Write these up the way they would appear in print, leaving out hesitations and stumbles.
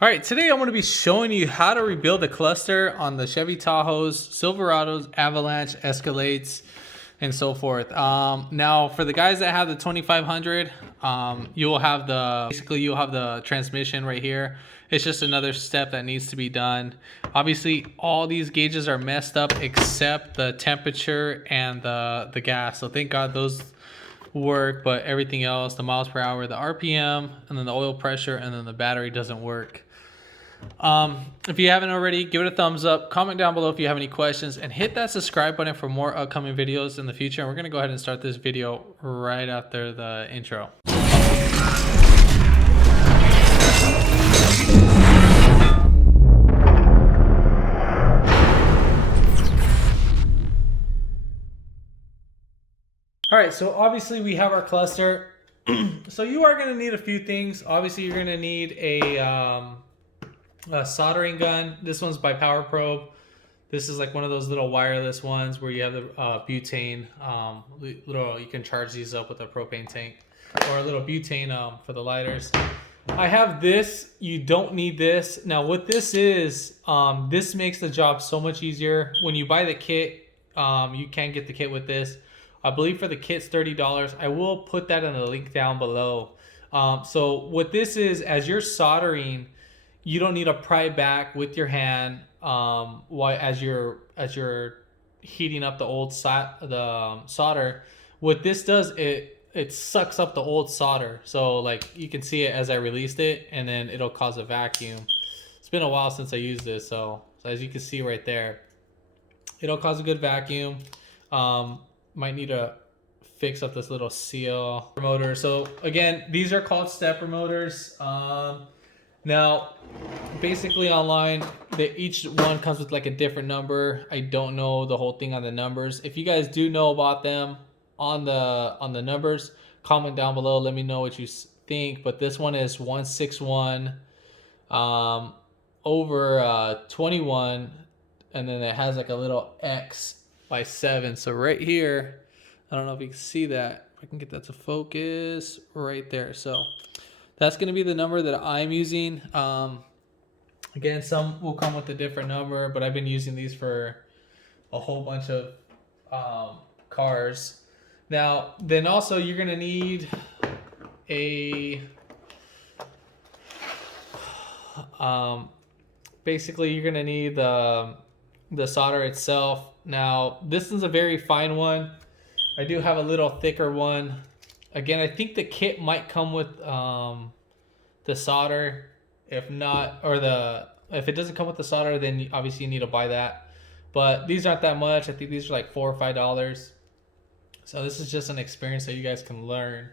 All right, today I'm going to be showing you how to rebuild a cluster on the Chevy Tahoes, Silverados, Avalanche, Escalades, and so forth. Now, for the guys that have the 2500, you'll have the transmission right here. It's just another step that needs to be done. Obviously, all these gauges are messed up except the temperature and the gas. So thank God those work, but everything else, the miles per hour, the RPM, and then the oil pressure, and then the battery doesn't work. If you haven't already, give it a thumbs up, comment down below if you have any questions, and hit that subscribe button for more upcoming videos in the future. And we're going to go ahead and start this video right after the intro. All right, so obviously we have our cluster. So you are going to need a few things. Obviously you're going to need a soldering gun. This one's by Power Probe. This is like one of those little wireless ones where you have the butane. You can charge these up with a propane tank, or a little butane for the lighters. I have this. You don't need this. Now what this is, this makes the job so much easier. When you buy the kit, you can get the kit with this. I believe for the kit's $30. I will put that in the link down below. So what this is, as you're soldering, you don't need to pry back with your hand as you're heating up the solder. What this does, it sucks up the old solder. So like you can see it as I released it, and then it'll cause a vacuum. It's been a while since I used this, so as you can see right there, it'll cause a good vacuum. Might need to fix up this little seal motor. So again, these are called stepper motors. Now, basically online, each one comes with like a different number. I don't know the whole thing on the numbers. If you guys do know about them on the numbers, comment down below. Let me know what you think. But this one is 161 over 21, and then it has like a little X by 7. So right here, I don't know if you can see that. If I can get that to focus right there. So that's going to be the number that I'm using. Again, some will come with a different number, but I've been using these for a whole bunch of cars. Now, then also you're going to need basically you're going to need the solder itself. Now, this is a very fine one. I do have a little thicker one. Again, I think the kit might come with the solder. If not, if it doesn't come with the solder, then obviously you need to buy that. But these aren't that much. I think these are like $4 or $5. So this is just an experience that you guys can learn.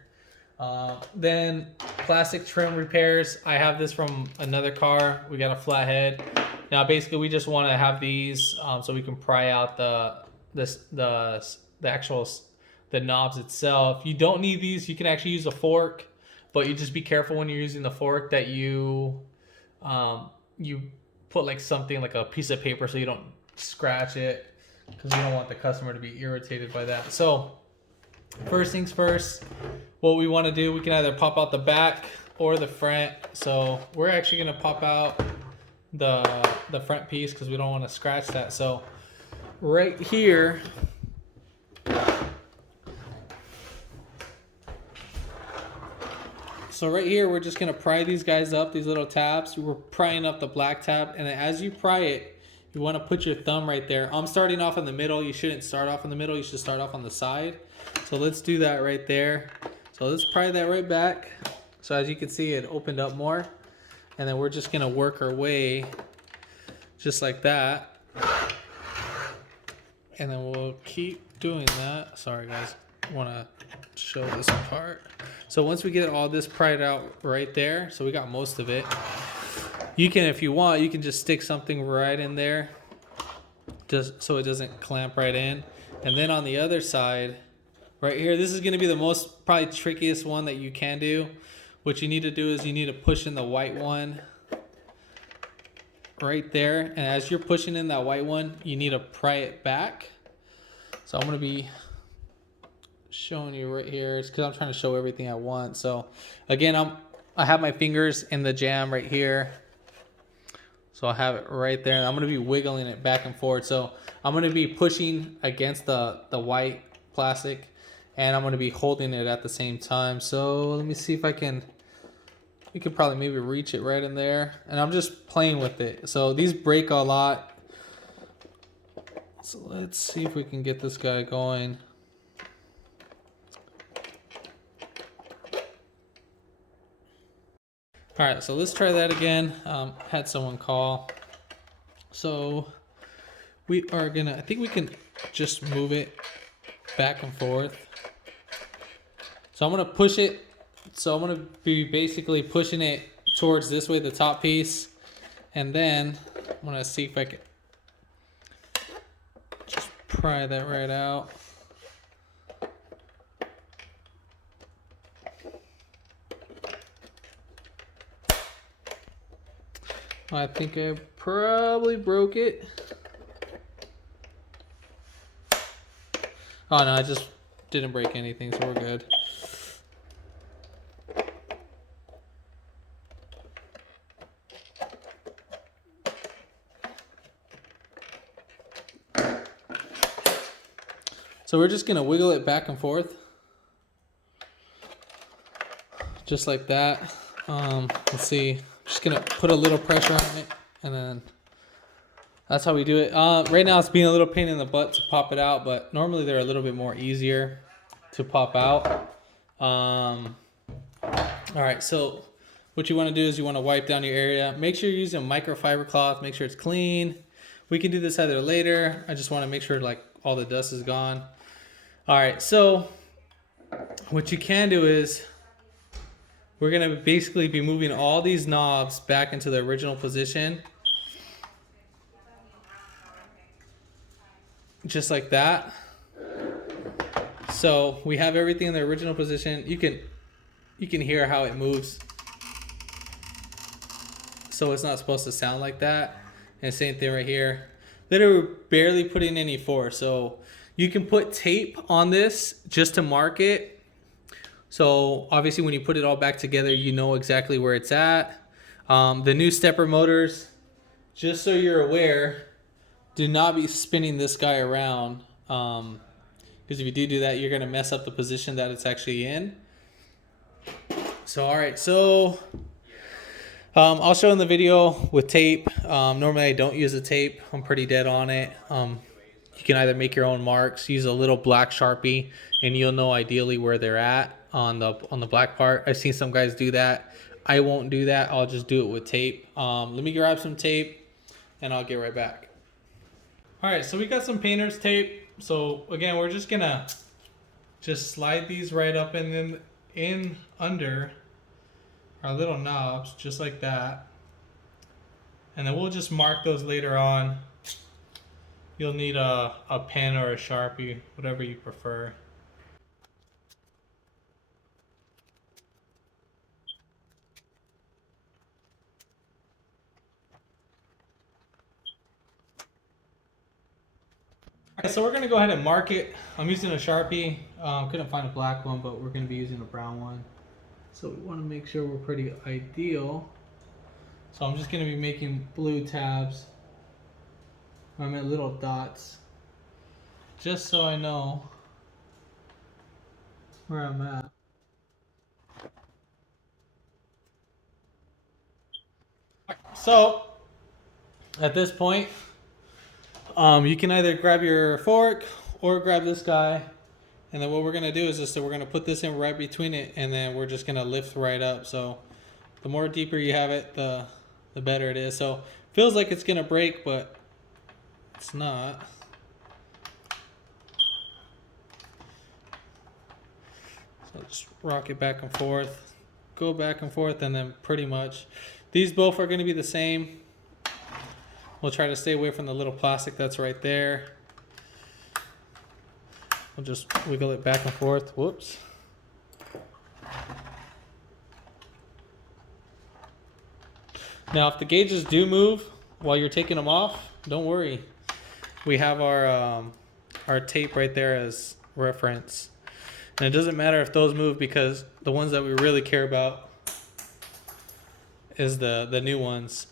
Then plastic trim repairs. I have this from another car. We got a flathead. Now basically we just want to have these so we can pry out the knobs itself. You don't need these. You can actually use a fork, but you just be careful when you're using the fork that you put like something like a piece of paper so you don't scratch it, because you don't want the customer to be irritated by that. So first things first, what we want to do, we can either pop out the back or the front. So we're actually going to pop out the front piece because we don't want to scratch that. So right here, we're just going to pry these guys up, these little tabs. We're prying up the black tab, and then as you pry it, you want to put your thumb right there. I'm starting off in the middle. You shouldn't start off in the middle. You should start off on the side. So let's do that right there. So let's pry that right back. So as you can see, it opened up more. And then we're just going to work our way just like that. And then we'll keep doing that. Sorry, guys. I want to show this part. So once we get all this pried out right there, so we got most of it. You can, if you want, you can just stick something right in there, just so it doesn't clamp right in. And then on the other side, right here, this is going to be the most probably trickiest one that you can do. What you need to do is you need to push in the white one right there. And as you're pushing in that white one, you need to pry it back. So I'm going to be showing you right here. It's because I'm trying to show everything at once. So again, I have my fingers in the jam right here. So I have it right there. And I'm going to be wiggling it back and forth. So I'm going to be pushing against the white plastic, and I'm going to be holding it at the same time. So let me see if I can, you could probably maybe reach it right in there. And I'm just playing with it. So these break a lot. So let's see if we can get this guy going. All right, so let's try that again. Had someone call. So we are gonna, I think we can just move it back and forth. So I'm gonna push it. So I'm gonna be basically pushing it towards this way, the top piece. And then I'm gonna see if I can just pry that right out. I think I probably broke it. Oh no, I just didn't break anything, so we're good. So we're just gonna wiggle it back and forth. Just like that. Let's see. Just gonna put a little pressure on it, and then that's how we do it. Right now it's being a little pain in the butt to pop it out, but normally they're a little bit more easier to pop out. All right, so what you want to do is you want to wipe down your area. Make sure you're using a microfiber cloth. Make sure it's clean. We can do this either later. I just want to make sure like all the dust is gone. All right, so what you can do is we're going to basically be moving all these knobs back into the original position. Just like that. So we have everything in the original position. You can hear how it moves. So it's not supposed to sound like that. And same thing right here. Literally barely putting any force. So you can put tape on this just to mark it. So obviously when you put it all back together, you know exactly where it's at. The new stepper motors, just so you're aware, do not be spinning this guy around. Because if you do that, you're going to mess up the position that it's actually in. So, all right. So I'll show in the video with tape. Normally I don't use a tape. I'm pretty dead on it. You can either make your own marks, use a little black Sharpie, and you'll know ideally where they're at on the black part. I've seen some guys do that. I won't do that. I'll just do it with tape. Let me grab some tape and I'll get right back. All right, so we got some painter's tape. So again, we're just gonna slide these right up and then in under our little knobs, just like that. And then we'll just mark those later on. You'll need a pen or a Sharpie, whatever you prefer. Alright, so we're going to go ahead and mark it. I'm using a Sharpie. Couldn't find a black one, but we're going to be using a brown one. So we want to make sure we're pretty ideal. So I'm just going to be making blue tabs. I meant little dots. Just so I know where I'm at. So at this point, you can either grab your fork or grab this guy, and then what we're gonna do is just we're gonna put this in right between it, and then we're just gonna lift right up. So the more deeper you have it, the better it is. So feels like it's gonna break, but it's not. So just rock it back and forth, go back and forth, and then pretty much these both are gonna be the same. We'll try to stay away from the little plastic that's right there. We'll just wiggle it back and forth. Whoops. Now, if the gauges do move while you're taking them off, don't worry. We have our tape right there as reference. And it doesn't matter if those move, because the ones that we really care about is the new ones.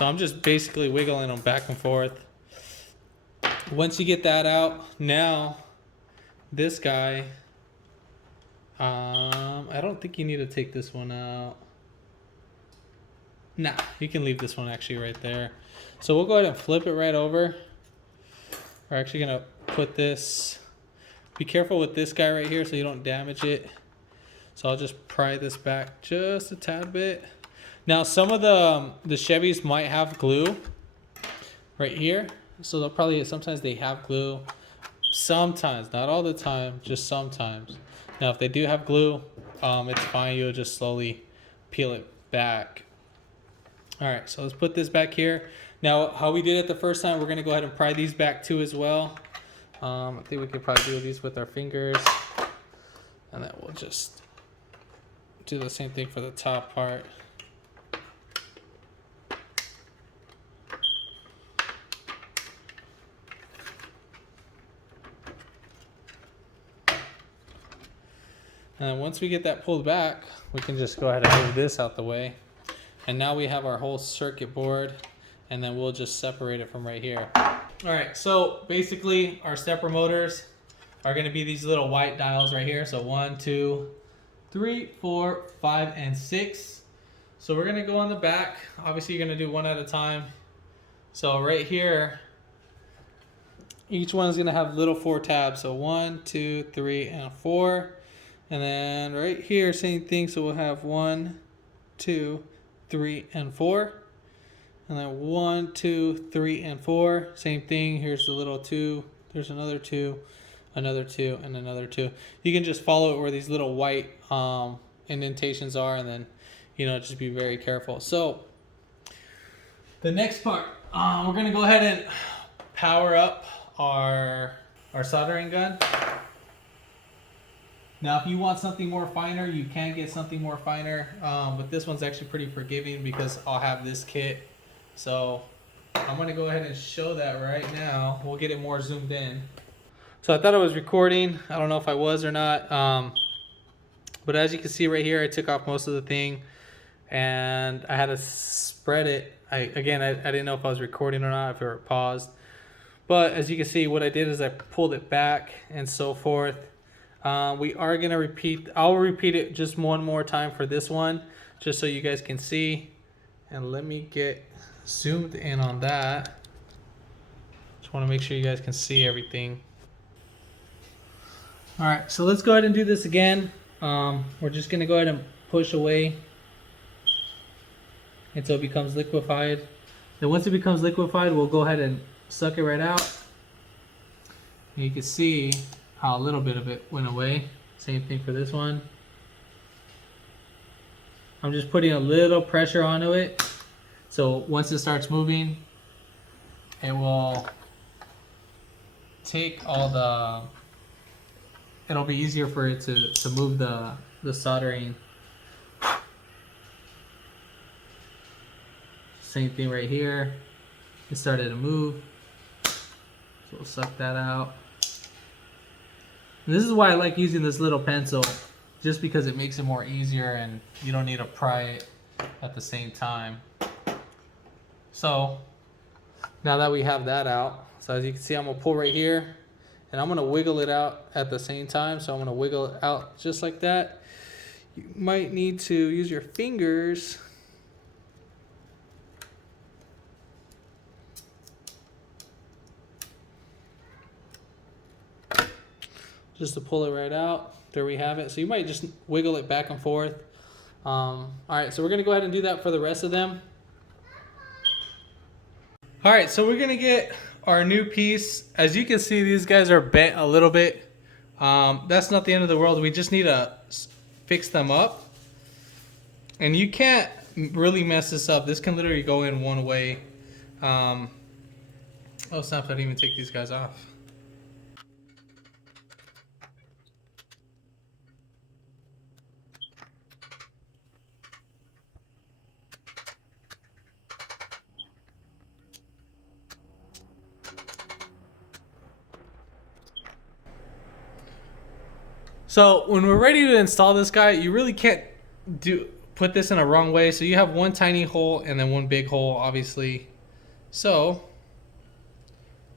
So I'm just basically wiggling them back and forth. Once you get that out, now this guy, I don't think you need to take this one out. Nah, you can leave this one actually right there. So we'll go ahead and flip it right over. We're actually gonna put this, be careful with this guy right here so you don't damage it. So I'll just pry this back just a tad bit. Now some of the Chevys might have glue right here. So they'll probably, sometimes they have glue. Sometimes, not all the time, just sometimes. Now if they do have glue, it's fine, you'll just slowly peel it back. All right, so let's put this back here. Now, how we did it the first time, we're gonna go ahead and pry these back too as well. I think we could probably do these with our fingers. And then we'll just do the same thing for the top part. And then once we get that pulled back, we can just go ahead and move this out the way. And now we have our whole circuit board, and then we'll just separate it from right here. All right, so basically our stepper motors are gonna be these little white dials right here. So 1, 2, 3, 4, 5, and 6. So we're gonna go on the back. Obviously you're gonna do one at a time. So right here, each one is gonna have little 4 tabs. So 1, 2, 3, and 4. And then right here, same thing. So we'll have 1, 2, 3, and 4. And then 1, 2, 3, and 4. Same thing. Here's the little 2. There's another 2, another 2, and another 2. You can just follow it where these little white indentations are, and then, you know, just be very careful. So the next part, we're gonna go ahead and power up our soldering gun. Now, if you want something more finer, you can get something more finer, but this one's actually pretty forgiving because I'll have this kit. So I'm gonna go ahead and show that right now. We'll get it more zoomed in. So I thought I was recording. I don't know if I was or not. But as you can see right here, I took off most of the thing and I had to spread it. I didn't know if I was recording or not, if it were paused. But as you can see, what I did is I pulled it back and so forth. We are gonna repeat, I'll repeat it just one more time for this one, just so you guys can see. And let me get zoomed in on that. Just wanna make sure you guys can see everything. All right, so let's go ahead and do this again. We're just gonna go ahead and push away until it becomes liquefied. Then once it becomes liquefied, we'll go ahead and suck it right out. And you can see how a little bit of it went away. Same thing for this one. I'm just putting a little pressure onto it. So once it starts moving, it will take all the, it'll be easier for it to move the soldering. Same thing right here. It started to move. So we'll suck that out. And this is why I like using this little pencil, just because it makes it more easier and you don't need to pry it at the same time. So now that we have that out, so as you can see, I'm gonna pull right here and I'm gonna wiggle it out at the same time. So I'm gonna wiggle it out just like that. You might need to use your fingers just to pull it right out. There we have it. So you might just wiggle it back and forth. All right, so we're gonna go ahead and do that for the rest of them. All right, so we're gonna get our new piece. As you can see, these guys are bent a little bit. That's not the end of the world. We just need to fix them up. And you can't really mess this up. This can literally go in one way. Oh snap, I didn't even take these guys off. So when we're ready to install this guy, you really can't put this in a wrong way. So you have one tiny hole and then one big hole, obviously. So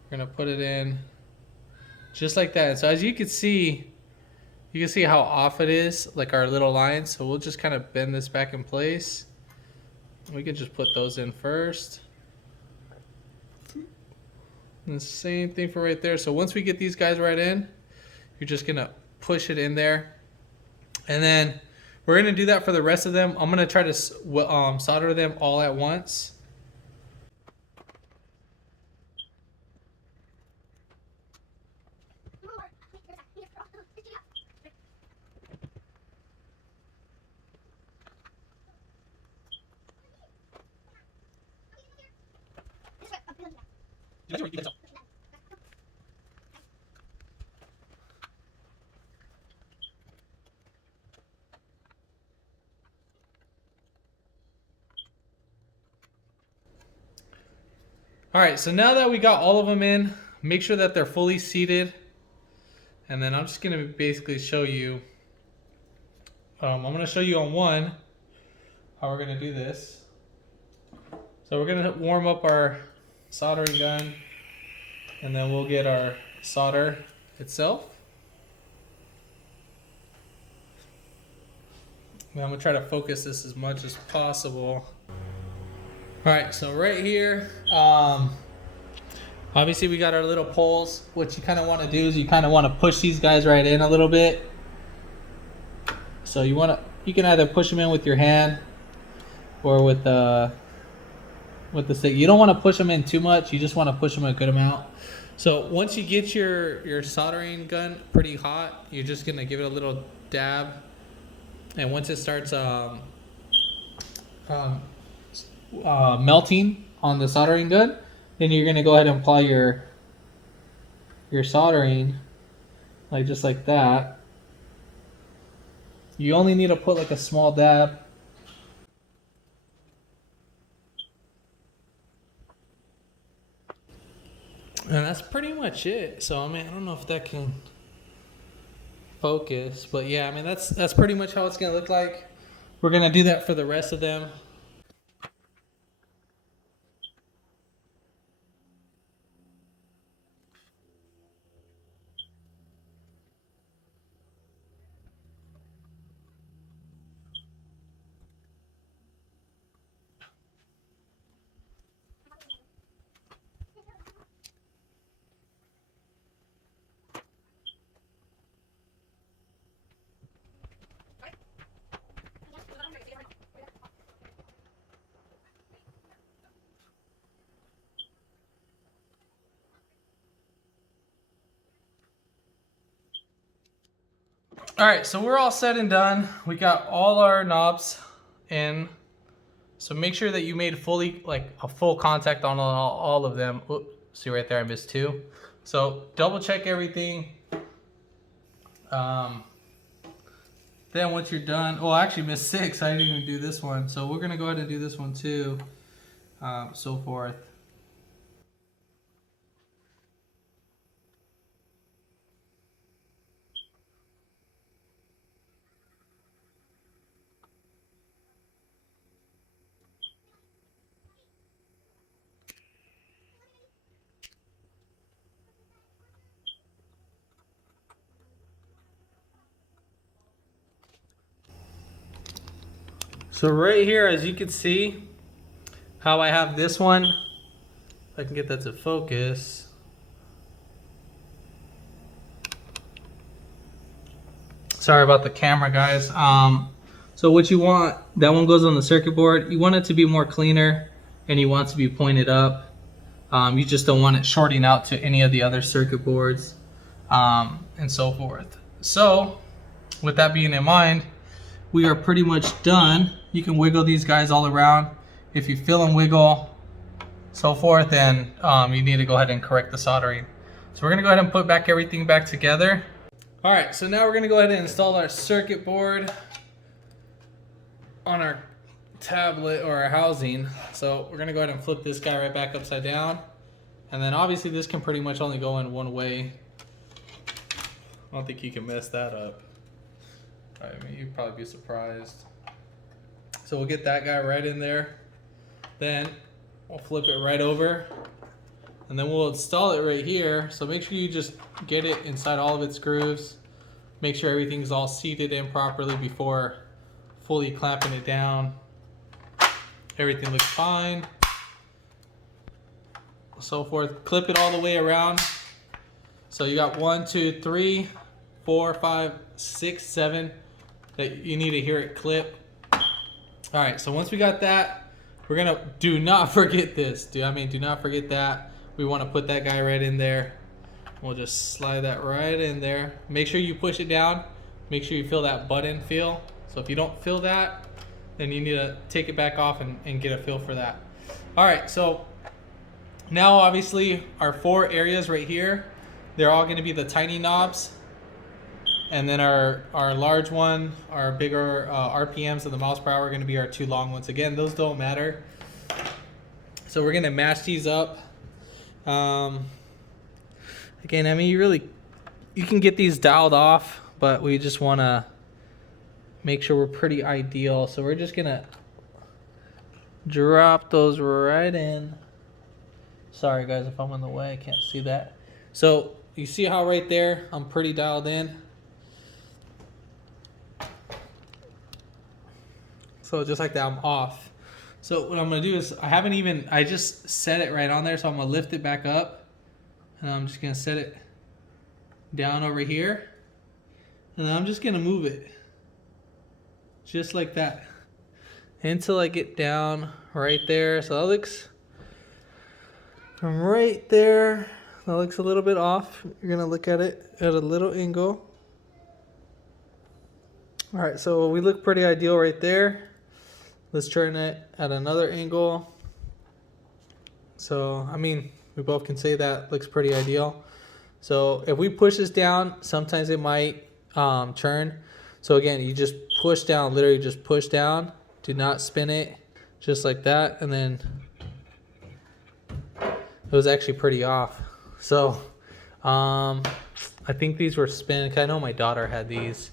we're gonna put it in just like that. So as you can see how off it is, like our little lines. So we'll just kind of bend this back in place. We could just put those in first. And the same thing for right there. So once we get these guys right in, you're just gonna push it in there. And then we're gonna do that for the rest of them. I'm gonna try to solder them all at once. All right, so now that we got all of them in, make sure that they're fully seated. And then I'm just gonna basically show you, I'm gonna show you on one, how we're gonna do this. So we're gonna warm up our soldering gun, and then we'll get our solder itself. And I'm gonna try to focus this as much as possible. All right, so right here, obviously we got our little poles. What you kind of want to do is you kind of want to push these guys right in a little bit. So you can either push them in with your hand or with the stick. You don't want to push them in too much. You just want to push them a good amount. So once you get your soldering gun pretty hot, you're just gonna give it a little dab, and once it starts melting on the soldering gun, then you're gonna go ahead and apply your soldering, like just like that. You only need to put like a small dab. And that's pretty much it. So I mean, I don't know if that can focus, but yeah, I mean that's pretty much how it's gonna look like. We're gonna do that for the rest of them. All right, so we're all set and done. We got all our knobs in. So make sure that you made a full contact on all of them. Oops, see right there, I missed two. So double check everything. Then once you're done, well, I actually missed six. I didn't even do this one. So we're gonna go ahead and do this one too. So forth. So right here, as you can see, how I have this one, if I can get that to focus. Sorry about the camera, guys. So what you want, that one goes on the circuit board. You want it to be more cleaner, and you want it to be pointed up. You just don't want it shorting out to any of the other circuit boards, and so forth. So with that being in mind, we are pretty much done. You can wiggle these guys all around. If you feel them wiggle, so forth, then you need to go ahead and correct the soldering. So we're gonna go ahead and put everything back together. All right, so now we're gonna go ahead and install our circuit board on our tablet or our housing. So we're gonna go ahead and flip this guy right back upside down. And then obviously this can pretty much only go in one way. I don't think you can mess that up. I mean, you'd probably be surprised. So we'll get that guy right in there. Then we'll flip it right over. And then we'll install it right here. So make sure you just get it inside all of its grooves. Make sure everything's all seated in properly before fully clamping it down. Everything looks fine. So forth. Clip it all the way around. So you got 1, 2, 3, 4, 5, 6, 7 that you need to hear it clip. All right, so once we got that, we're gonna, do not forget this. Do not forget that. We wanna put that guy right in there. We'll just slide that right in there. Make sure you push it down. Make sure you feel that button feel. So if you don't feel that, then you need to take it back off and get a feel for that. All right, so now obviously our 4 areas right here, they're all gonna be the tiny knobs. And then our large one, our bigger RPMs of the miles per hour are gonna be our 2 long ones. Again, those don't matter. So we're gonna match these up. Again, I mean, you can get these dialed off, but we just wanna make sure we're pretty ideal. So we're just gonna drop those right in. Sorry guys, if I'm in the way, I can't see that. So you see how right there, I'm pretty dialed in. So just like that, I'm off. So what I'm gonna do is, I just set it right on there, so I'm gonna lift it back up. And I'm just gonna set it down over here. And I'm just gonna move it. Just like that. Until I get down right there. So that looks, from right there, that looks a little bit off. You're gonna look at it at a little angle. All right, so we look pretty ideal right there. Let's turn it at another angle. So, I mean, we both can say that looks pretty ideal. So if we push this down, sometimes it might turn. So again, you just push down, literally just push down. Do not spin it, just like that. And then it was actually pretty off. So I think these were spin. I know my daughter had these.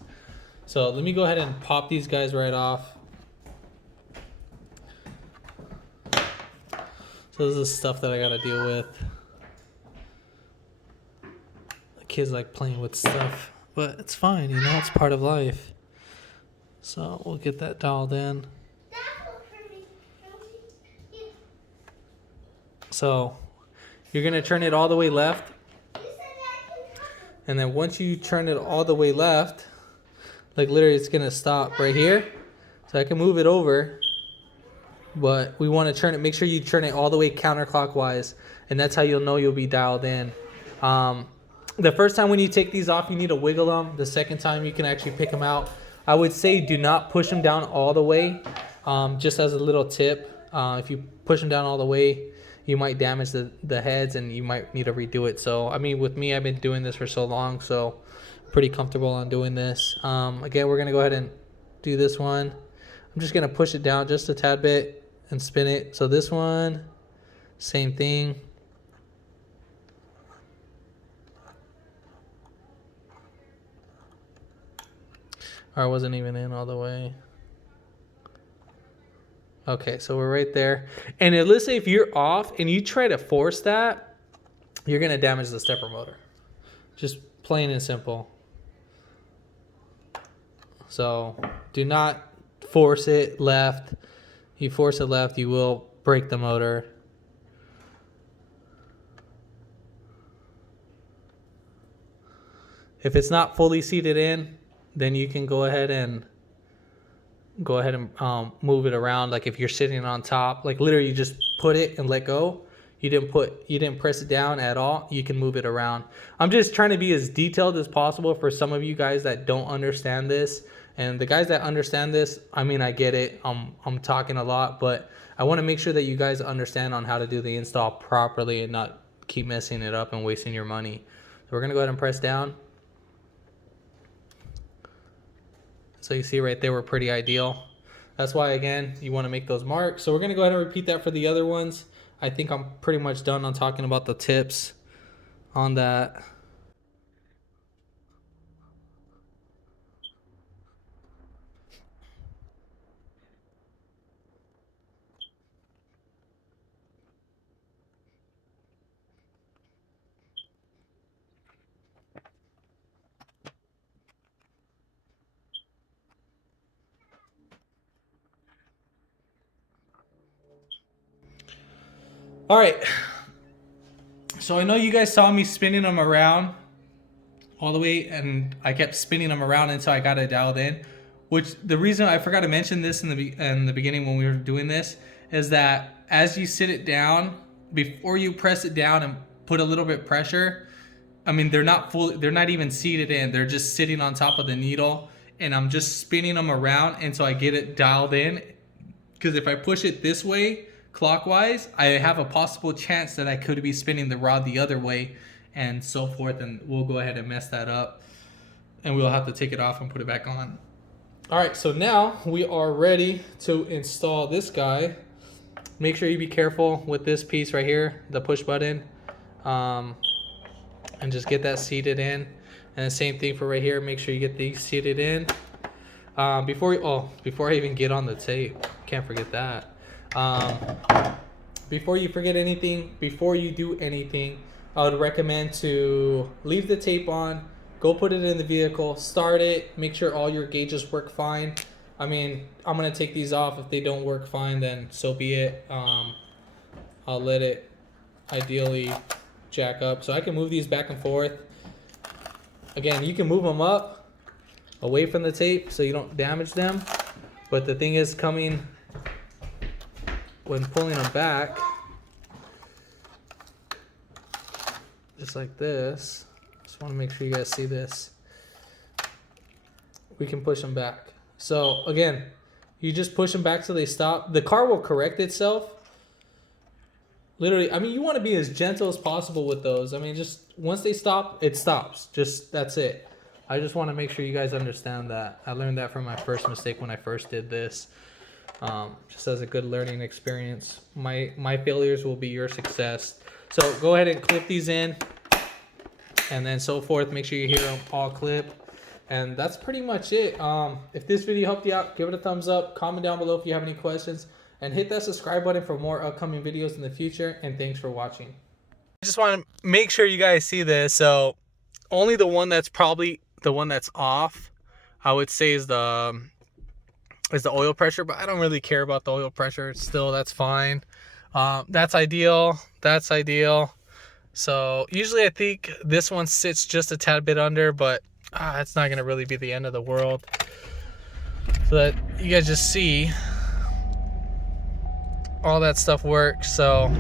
So let me go ahead and pop these guys right off. So this is stuff that I gotta deal with. The kids like playing with stuff, but it's fine, you know, it's part of life. So we'll get that dialed in. So you're gonna turn it all the way left. And then once you turn it all the way left, like literally it's gonna stop right here. So I can move it over. But we want to turn it, make sure you turn it all the way counterclockwise, and that's how you'll know you'll be dialed in. The first time when you take these off, you need to wiggle them. The second time you can actually pick them out. I would say do not push them down all the way. Just as a little tip, if you push them down all the way, you might damage the heads and you might need to redo it. So, I mean, with me, I've been doing this for so long, so I'm pretty comfortable on doing this. Again, we're going to go ahead and do this one. I'm just going to push it down just a tad bit and spin it. So this one, same thing. Or I wasn't even in all the way. Okay, so we're right there. And let's say if you're off and you try to force that, you're going to damage the stepper motor. Just plain and simple. So do not force it left. You force it left, you will break the motor. If it's not fully seated in, then you can go ahead and move it around. Like if you're sitting on top, like literally you just put it and let go. You didn't press it down at all. You can move it around. I'm just trying to be as detailed as possible for some of you guys that don't understand this. And the guys that understand this, I mean, I get it. I'm talking a lot, but I want to make sure that you guys understand on how to do the install properly and not keep messing it up and wasting your money. So we're going to go ahead and press down. So you see right there, we're pretty ideal. That's why, again, you want to make those marks. So we're going to go ahead and repeat that for the other ones. I think I'm pretty much done on talking about the tips on that. All right. So I know you guys saw me spinning them around all the way, and I kept spinning them around until I got it dialed in. Which the reason I forgot to mention this in the beginning when we were doing this is that as you sit it down, before you press it down and put a little bit pressure, I mean they're not even seated in, they're just sitting on top of the needle, and I'm just spinning them around until I get it dialed in. Because if I push it this way clockwise, I have a possible chance that I could be spinning the rod the other way and so forth, and we'll go ahead and mess that up, and we'll have to take it off and put it back on. All right, so now we are ready to install this guy. Make sure you be careful with this piece right here, the push button, and just get that seated in. And the same thing for right here. Make sure you get these seated in. Before I even get on the tape, can't forget that. Before you forget anything, before you do anything, I would recommend to leave the tape on. Go put it in the vehicle, start it, make sure all your gauges work fine. I mean, I'm gonna take these off. If they don't work fine, then so be it. I'll let it ideally jack up. So I can move these back and forth. Again, you can move them up away from the tape so you don't damage them. But the thing is, coming when pulling them back, just like this. Just want to make sure you guys see this. We can push them back. So again, you just push them back till they stop. The car will correct itself. Literally, I mean, you want to be as gentle as possible with those. I mean, just once they stop, it stops. Just that's it. I just want to make sure you guys understand that. I learned that from my first mistake when I first did this. Just as a good learning experience. My failures will be your success. So go ahead and clip these in, and then so forth. Make sure you hear them all clip. And that's pretty much it. If this video helped you out, give it a thumbs up. Comment down below if you have any questions. And hit that subscribe button for more upcoming videos in the future. And thanks for watching. I just want to make sure you guys see this. So only the one that's probably the one that's off, I would say, is the oil pressure. But I don't really care about the oil pressure. Still, that's fine. That's ideal. That's ideal. So usually I think this one sits just a tad bit under, but it's not going to really be the end of the world. So that you guys just see all that stuff works. So,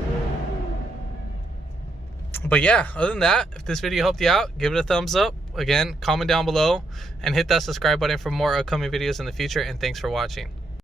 but yeah, other than that, if this video helped you out, give it a thumbs up. Again, comment down below and hit that subscribe button for more upcoming videos in the future. And thanks for watching.